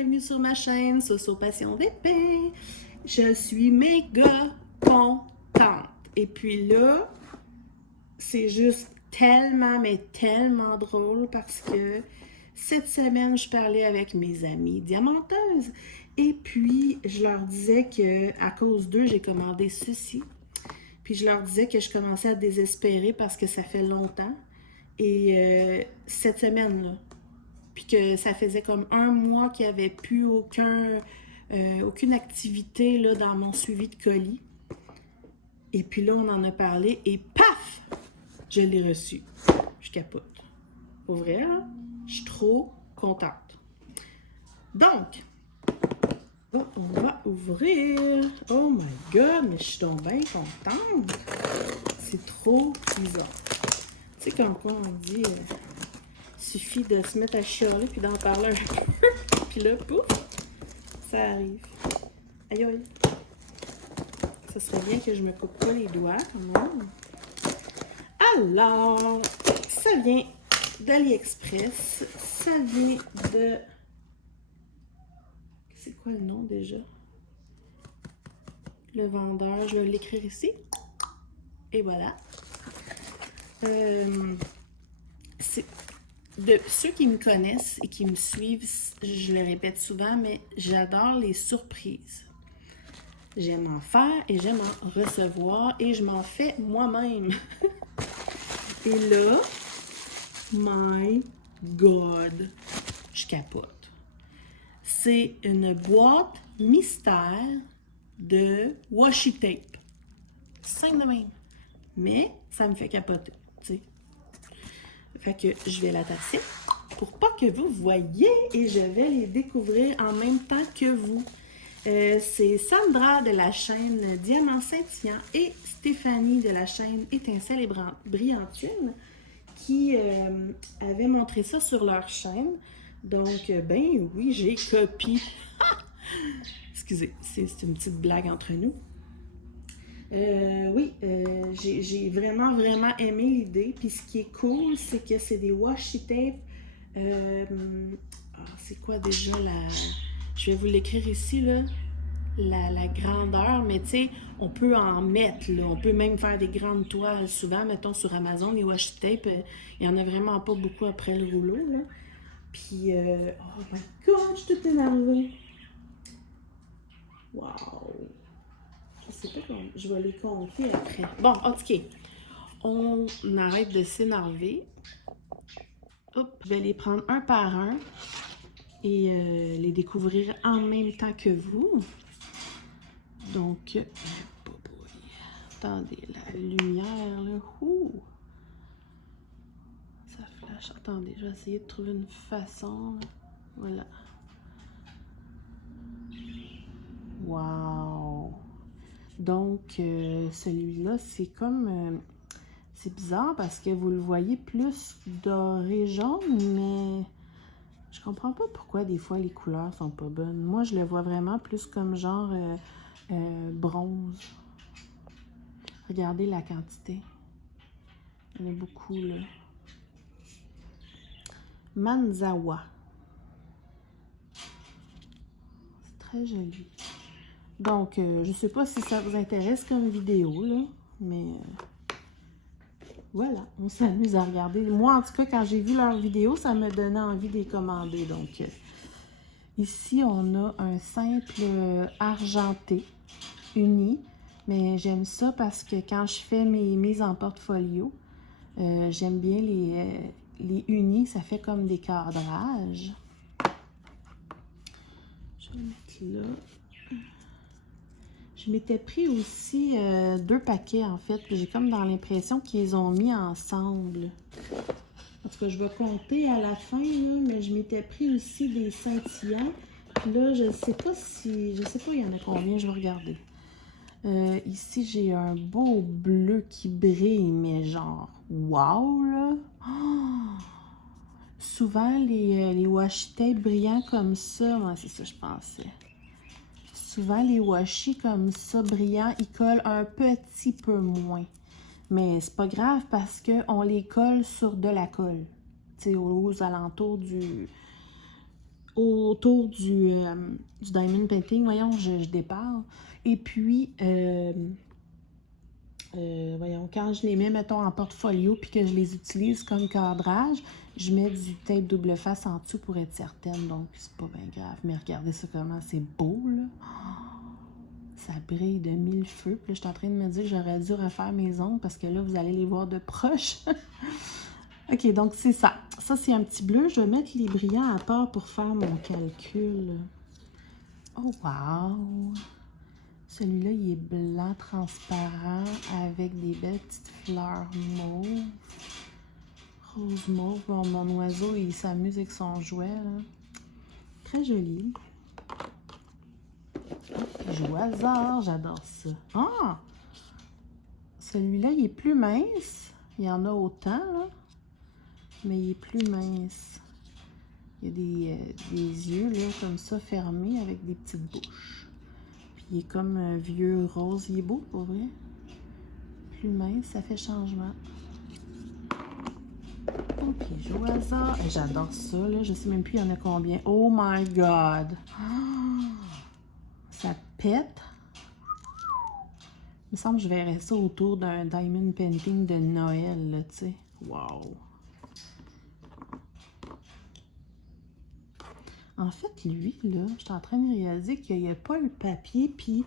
bienvenue sur ma chaîne Soso Passion d'épée. Je suis méga contente. Et puis là, c'est juste tellement, mais tellement drôle parce que cette semaine, je parlais avec mes amies diamanteuses et puis je leur disais que à cause d'eux, j'ai commandé ceci. Puis je leur disais que je commençais à désespérer parce que ça fait longtemps. Et cette semaine-là, puis que ça faisait comme un mois qu'il n'y avait plus aucune activité là, dans mon suivi de colis. Et puis là, on en a parlé et paf! Je l'ai reçu. Je capote. Pour vrai, là, je suis trop contente. Donc, on va ouvrir. Oh my God, mais je suis donc bien contente. C'est trop bizarre. Tu sais, comme quoi on dit, suffit de se mettre à chialer puis d'en parler un peu. Puis là, pouf, ça arrive. Aïe aïe. Ça serait bien que je me coupe pas les doigts quand même. Alors, ça vient d'AliExpress. Ça vient de... C'est quoi le nom déjà? Le vendeur, je vais l'écrire ici. Et voilà. De ceux qui me connaissent et qui me suivent, je le répète souvent, mais j'adore les surprises. J'aime en faire et j'aime en recevoir et je m'en fais moi-même. Et là, my God, je capote. C'est une boîte mystère de washi tape. Simple de même. Mais ça me fait capoter, tu sais. Fait que je vais la tasser pour pas que vous voyez et je vais les découvrir en même temps que vous. C'est Sandra de la chaîne Diamant Scintillant et Stéphanie de la chaîne Étincelle et Brillantine qui avaient montré ça sur leur chaîne. Donc, ben oui, j'ai copié. Excusez, c'est une petite blague entre nous. Oui, j'ai vraiment, vraiment aimé l'idée. Puis ce qui est cool, c'est que c'est des washi tape. C'est quoi déjà la... Je vais vous l'écrire ici, là. La grandeur, mais tu sais, on peut en mettre, là. On peut même faire des grandes toiles. Souvent, mettons, sur Amazon, les washi tape, il n'y en a vraiment pas beaucoup après le rouleau, là. Puis, oh my God, je suis toute énervée. Wow! Je sais pas comment... Je vais les compter après. Bon, ok. On arrête de s'énerver. Hop, je vais les prendre un par un et les découvrir en même temps que vous. Donc, attendez, la lumière, là, ouh, ça flash. Attendez, je vais essayer de trouver une façon. Là. Voilà. Wow! Donc, celui-là, c'est comme... c'est bizarre parce que vous le voyez plus doré jaune, mais je comprends pas pourquoi des fois les couleurs sont pas bonnes. Moi, je le vois vraiment plus comme genre bronze. Regardez la quantité. Il y en a beaucoup, là. Manzawa. C'est très joli. Donc, je sais pas si ça vous intéresse comme vidéo, là, mais voilà, on s'amuse à regarder. Moi, en tout cas, quand j'ai vu leur vidéo, ça me donnait envie de les commander. Donc, ici, on a un simple argenté uni. Mais j'aime ça parce que quand je fais mes mises en portfolio, j'aime bien les unis. Ça fait comme des cadrages. Je vais le mettre là. Je m'étais pris aussi 2 paquets, en fait. J'ai comme dans l'impression qu'ils ont mis ensemble. En tout cas, je vais compter à la fin, là, mais je m'étais pris aussi des scintillants. Puis là, je sais pas si... Je sais pas il y en a combien, je vais regarder. Ici, j'ai un beau bleu qui brille, mais genre, wow, là! Oh! Souvent, les washi tape brillants comme ça, ouais, c'est ça que je pensais. Souvent, les washi comme ça, brillants, ils collent un petit peu moins. Mais c'est pas grave parce qu'on les colle sur de la colle. Tu sais, aux alentours autour du diamond painting. Voyons, je déparle. Et puis, voyons, quand je les mets, mettons, en portfolio puis que je les utilise comme cadrage, je mets du tape double face en dessous pour être certaine. Donc, c'est pas bien grave. Mais regardez ça comment c'est beau, là. Ça brille de mille feux. Puis là, je suis en train de me dire que j'aurais dû refaire mes ongles parce que là, vous allez les voir de proche. OK, donc c'est ça. Ça, c'est un petit bleu. Je vais mettre les brillants à part pour faire mon calcul. Oh, wow! Celui-là, il est blanc transparent avec des belles petites fleurs mauves. Rose mauve. Bon, mon oiseau, il s'amuse avec son jouet, là. Très joli. Je joue au hasard, j'adore ça. Ah! Celui-là, il est plus mince. Il y en a autant, là. Mais il est plus mince. Il y a des yeux, là, comme ça, fermés avec des petites bouches. Puis il est comme un vieux rose. Il est beau, pour vrai. Plus mince, ça fait changement. Ok, je joue au hasard. J'adore ça, là. Je sais même plus il y en a combien. Oh my God! Ça pète. Il me semble que je verrais ça autour d'un diamond painting de Noël, là, tu sais. Wow! En fait, lui, là, je suis en train de réaliser qu'il n'y a pas le papier, puis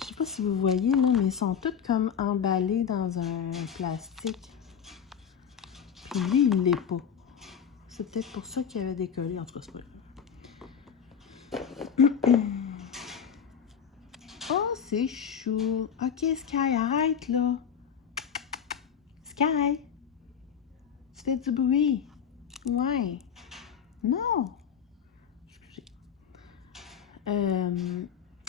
je sais pas si vous voyez, là, mais ils sont tous comme emballés dans un plastique. Puis lui, il ne l'est pas. C'est peut-être pour ça qu'il avait décollé. En tout cas, c'est pas grave. Oh, c'est chou. Ok, Sky, arrête, là. Sky, tu fais du bruit. Ouais. Non. Excusez.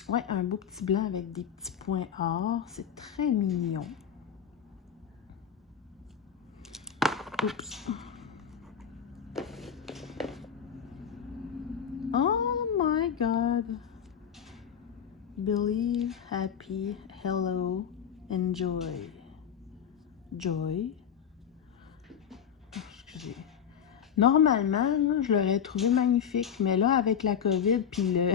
Ouais, un beau petit blanc avec des petits points or. C'est très mignon. Oups. Oh my God. Believe, happy, hello, enjoy. Joy. Excusez. Normalement, là, je l'aurais trouvé magnifique, mais là, avec la COVID, puis le...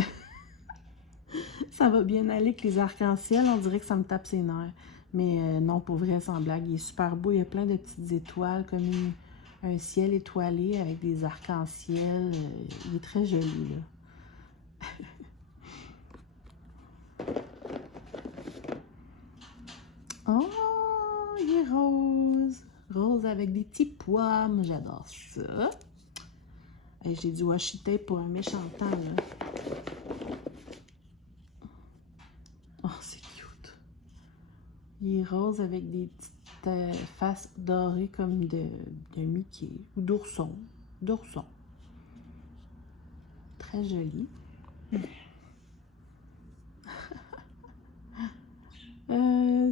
ça va bien aller avec les arcs-en-ciel, on dirait que ça me tape ses nerfs. Mais non, pour vrai, sans blague, il est super beau. Il y a plein de petites étoiles, comme un ciel étoilé avec des arcs-en-ciel. Il est très joli, là. Oh, il est rose. Rose avec des petits pois. Moi, j'adore ça. Et j'ai du washi tape pour un méchant temps, là. Oh, c'est cute. Il est rose avec des petites faces dorées comme de Mickey ou d'ourson. D'ourson. Très joli.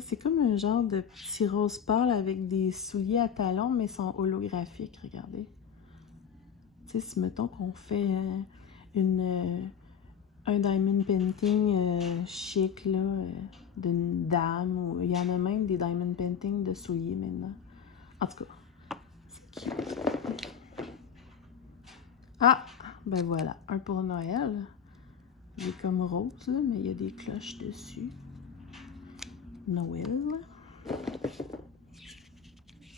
C'est comme un genre de petit rose pâle avec des souliers à talons, mais sont holographiques, regardez. Tu sais, si mettons qu'on fait un diamond painting chic, là, d'une dame, ou il y en a même des diamond paintings de souliers maintenant. En tout cas, c'est cute. Ah, ben voilà, un pour Noël. Il est comme rose, là, mais il y a des cloches dessus. Noël.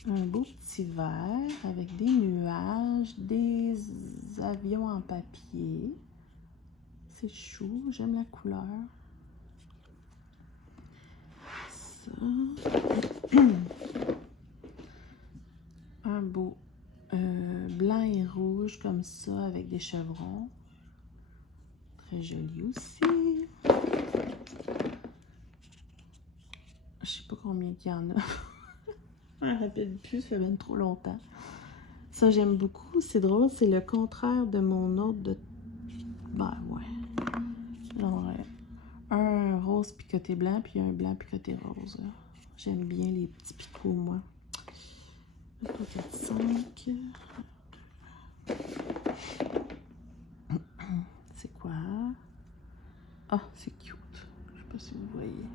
Un beau petit verre avec des nuages, des avions en papier. C'est chou, j'aime la couleur. Ça. Un beau blanc et rouge comme ça avec des chevrons. Très joli aussi. Je sais pas combien qu'il y en a. Je me rappelle plus, ça fait même trop longtemps. Ça, j'aime beaucoup. C'est drôle, c'est le contraire de mon autre de... Ben, ouais. Genre, un rose picoté blanc, puis un blanc picoté rose. J'aime bien les petits picots, moi. 3, 4, 5. C'est quoi? Ah, c'est cute. Je sais pas si vous voyez.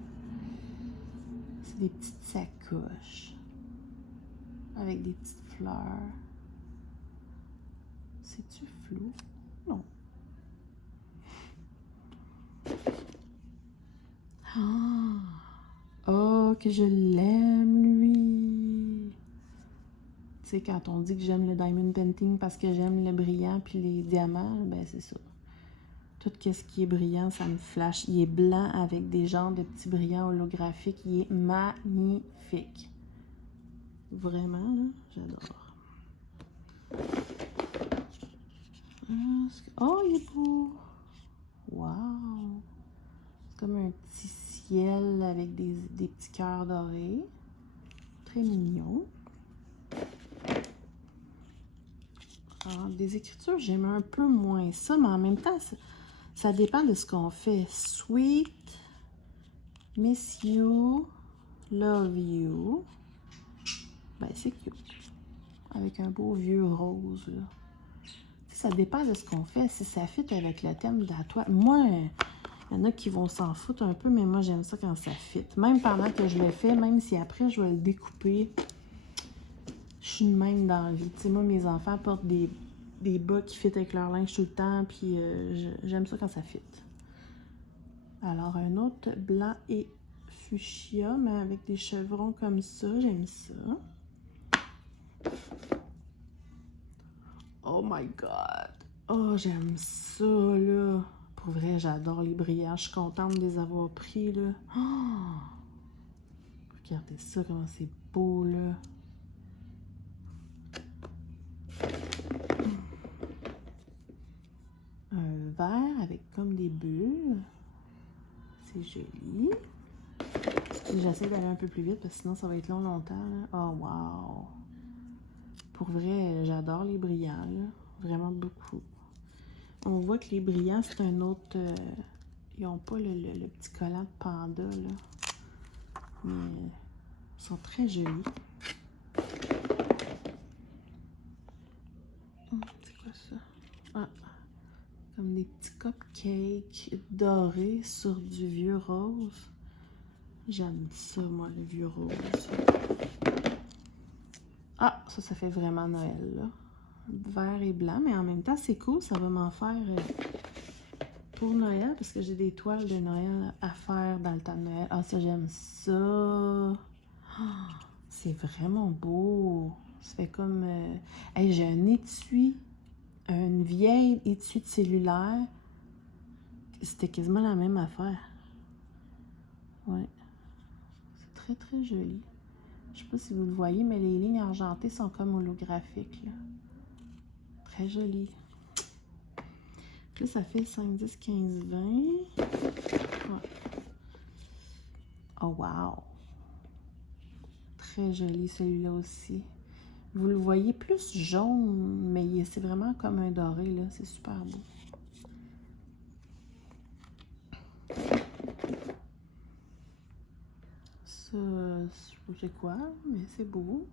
C'est des petites sacoches. Avec des petites fleurs. C'est-tu flou? Non. Ah! Oh, que je l'aime, lui! Tu sais, quand on dit que j'aime le diamond painting parce que j'aime le brillant puis les diamants, ben c'est ça. Tout ce qui est brillant, ça me flash. Il est blanc avec des genres de petits brillants holographiques. Il est magnifique. Vraiment, là, j'adore. Oh, il est beau! Wow! C'est comme un petit ciel avec des petits cœurs dorés. Très mignon. Alors, des écritures, j'aime un peu moins ça, mais en même temps, ça dépend de ce qu'on fait. Sweet, miss you, love you. Ben, c'est cute. Avec un beau vieux rose, là. Ça dépend de ce qu'on fait. Si ça fit avec le thème de la toile. Moi, il y en a qui vont s'en foutre un peu, mais moi, j'aime ça quand ça fit. Même pendant que je le fais, même si après, je vais le découper. Je suis de même dans la vie. Tu sais, moi, mes enfants portent des bas qui fit avec leur linge tout le temps, puis j'aime ça quand ça fit. Alors, un autre blanc et fuchsia, mais avec des chevrons comme ça, j'aime ça. Oh my God! Oh, j'aime ça, là! Pour vrai, j'adore les brillants. Je suis contente de les avoir pris, là. Oh! Regardez ça, comment c'est beau, là! Un vert avec comme des bulles. C'est joli. J'essaie d'aller un peu plus vite parce que sinon ça va être longtemps. Là. Oh wow! Pour vrai, j'adore les brillants. Là. Vraiment beaucoup. On voit que les brillants, c'est un autre... ils n'ont pas le petit collant de panda. Là. Mais ils sont très jolis. C'est quoi ça? Ah! Comme des petits cupcakes dorés sur du vieux rose. J'aime ça, moi, le vieux rose. Ah, ça fait vraiment Noël, là. Vert et blanc, mais en même temps, c'est cool. Ça va m'en faire pour Noël, parce que j'ai des toiles de Noël à faire dans le temps de Noël. Ah, ça, j'aime ça. Ah, c'est vraiment beau. Ça fait comme... Hey, j'ai un étui, une vieille étui de cellulaire. C'était quasiment la même affaire. Ouais. C'est très, très joli. Je sais pas si vous le voyez, mais les lignes argentées sont comme holographiques, là. Très joli. Là, ça fait 5, 10, 15, 20. Ouais. Oh, wow! Très joli, celui-là aussi. Vous le voyez plus jaune, mais c'est vraiment comme un doré, là. C'est super beau. Ça, je sais quoi, mais c'est beau.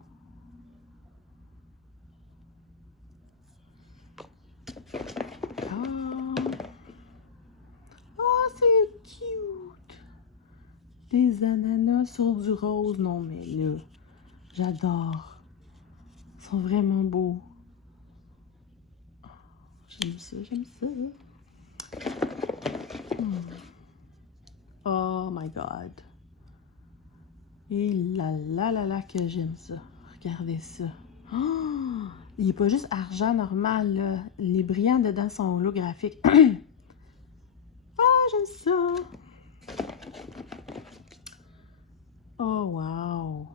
Oh, c'est cute! Des ananas sur du rose. Non, mais là, j'adore. Ils sont vraiment beaux. J'aime ça, j'aime ça. Oh my God. Et là que j'aime ça. Regardez ça. Oh, il n'est pas juste argent normal, là. Les brillants dedans sont holographiques. Ah, j'aime ça. Oh, wow.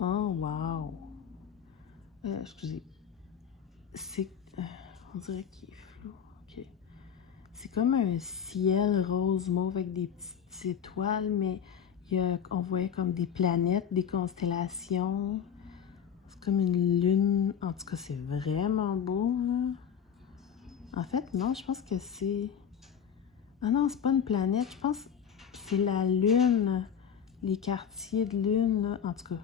Oh, wow. Excusez. C'est... on dirait qu'il est flou. OK. C'est comme un ciel rose mauve avec des petites étoiles, mais on voyait comme des planètes, des constellations. C'est comme une lune. En tout cas, c'est vraiment beau, là. En fait, non, je pense que c'est... Ah non, c'est pas une planète. Je pense que c'est la lune. Les quartiers de lune, là. En tout cas,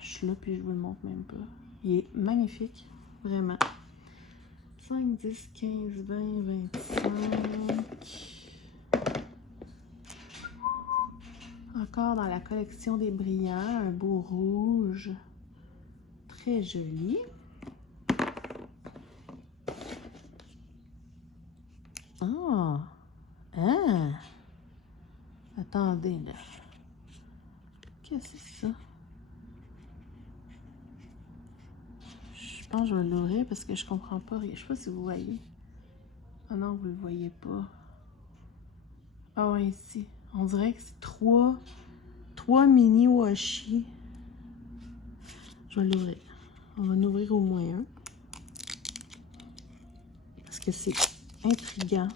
je suis là puis je vous le montre même pas. Il est magnifique, vraiment. 5, 10, 15, 20, 25. Encore dans la collection des brillants, un beau rouge. Très joli. Ah! Ah! Attendez, là. Qu'est-ce que c'est ça? Je pense que je vais l'ouvrir parce que je comprends pas. Je sais pas si vous voyez. Ah non, vous le voyez pas. Ah ouais, ici. On dirait que c'est trois mini washi. Je vais l'ouvrir. On va en ouvrir au moins un. Parce que c'est intriguant.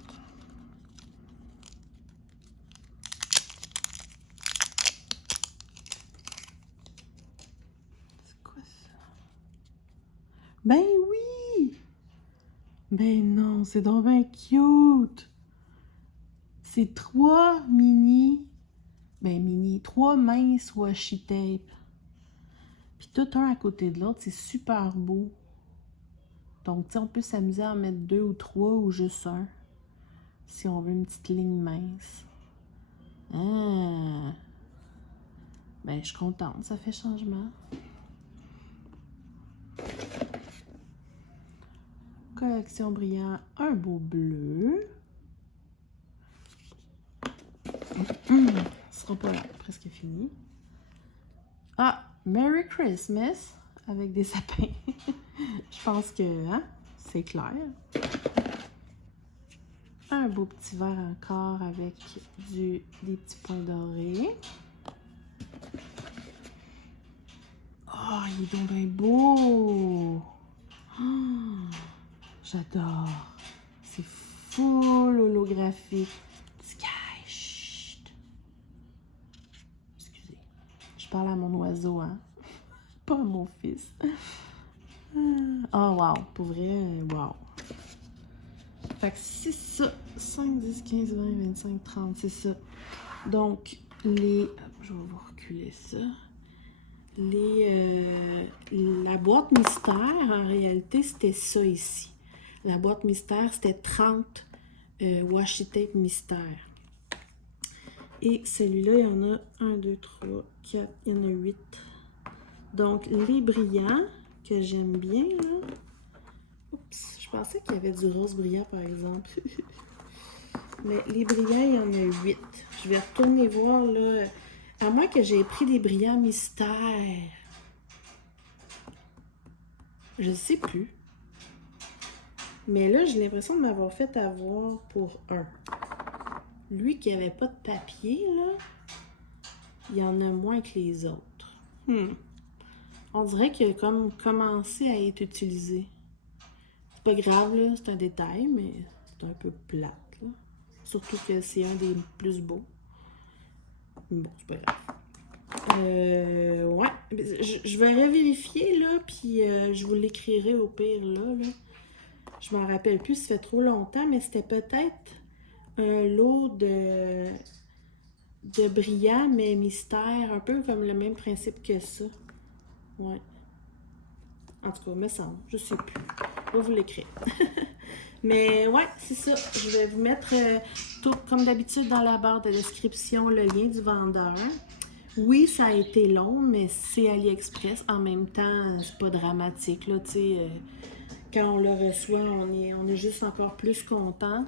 C'est quoi ça? Ben oui! Ben non, c'est donc bien cute! C'est trois minces washi tape. Puis tout un à côté de l'autre, c'est super beau. Donc, tu sais, on peut s'amuser à en mettre 2 ou 3 ou juste un. Si on veut une petite ligne mince. Ah! Ben, je suis contente, ça fait changement. Collection brillant, un beau bleu. Ce sera pas là, presque fini. Ah, Merry Christmas avec des sapins. Je pense que hein, c'est clair. Un beau petit verre encore avec des petits points dorés. Oh, il est donc bien beau! Oh, j'adore! C'est full holographique. Sky, chut! Excusez. Je parle à mon oiseau, hein? Pas à mon fils. Oh, wow! Pour vrai, wow! Fait que c'est ça. 5, 10, 15, 20, 25, 30, c'est ça. Donc, je vais vous reculer ça. La boîte mystère, en réalité, c'était ça ici. La boîte mystère, c'était 30 washi tape mystère. Et celui-là, il y en a 1, 2, 3, 4, il y en a 8. Donc, les brillants, que j'aime bien, là. Oups, je pensais qu'il y avait du rose brillant, par exemple. Mais les brillants, il y en a 8. Je vais retourner voir, là. À moins que j'ai pris des brillants mystères. Je sais plus. Mais là, j'ai l'impression de m'avoir fait avoir pour un. Lui qui avait pas de papier, là, il y en a moins que les autres. On dirait qu'il a comme commencé à être utilisé. C'est pas grave, là, c'est un détail, mais c'est un peu plate, là. Surtout que c'est un des plus beaux. Bon, c'est pas grave. Ouais, je vais revérifier, là, puis je vous l'écrirai au pire, là. Je m'en rappelle plus, ça fait trop longtemps, mais c'était peut-être un lot de brillants, mais mystère, un peu comme le même principe que ça. Ouais. En tout cas, me semble, je sais plus. Je vais vous l'écrire. Mais ouais, c'est ça. Je vais vous mettre tout comme d'habitude dans la barre de description le lien du vendeur. Oui, ça a été long, mais c'est AliExpress. En même temps, c'est pas dramatique, là, tu sais. Quand on le reçoit, on est juste encore plus content.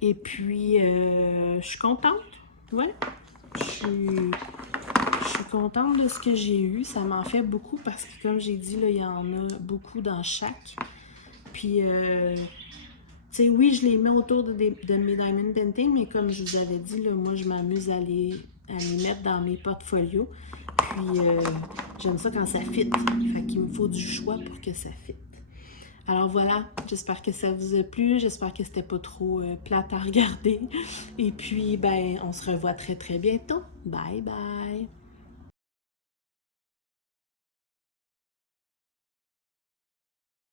Et puis, je suis contente. Ouais. Je suis contente de ce que j'ai eu. Ça m'en fait beaucoup parce que, comme j'ai dit, là, il y en a beaucoup dans chaque. Puis, tu sais, oui, je les mets autour de mes diamond painting, mais comme je vous avais dit, là, moi, je m'amuse à les mettre dans mes portfolios. Puis, j'aime ça quand ça fit. Fait qu'il me faut du choix pour que ça fit. Alors voilà, j'espère que ça vous a plu, j'espère que c'était pas trop plate à regarder. Et puis, ben, on se revoit très très bientôt. Bye bye!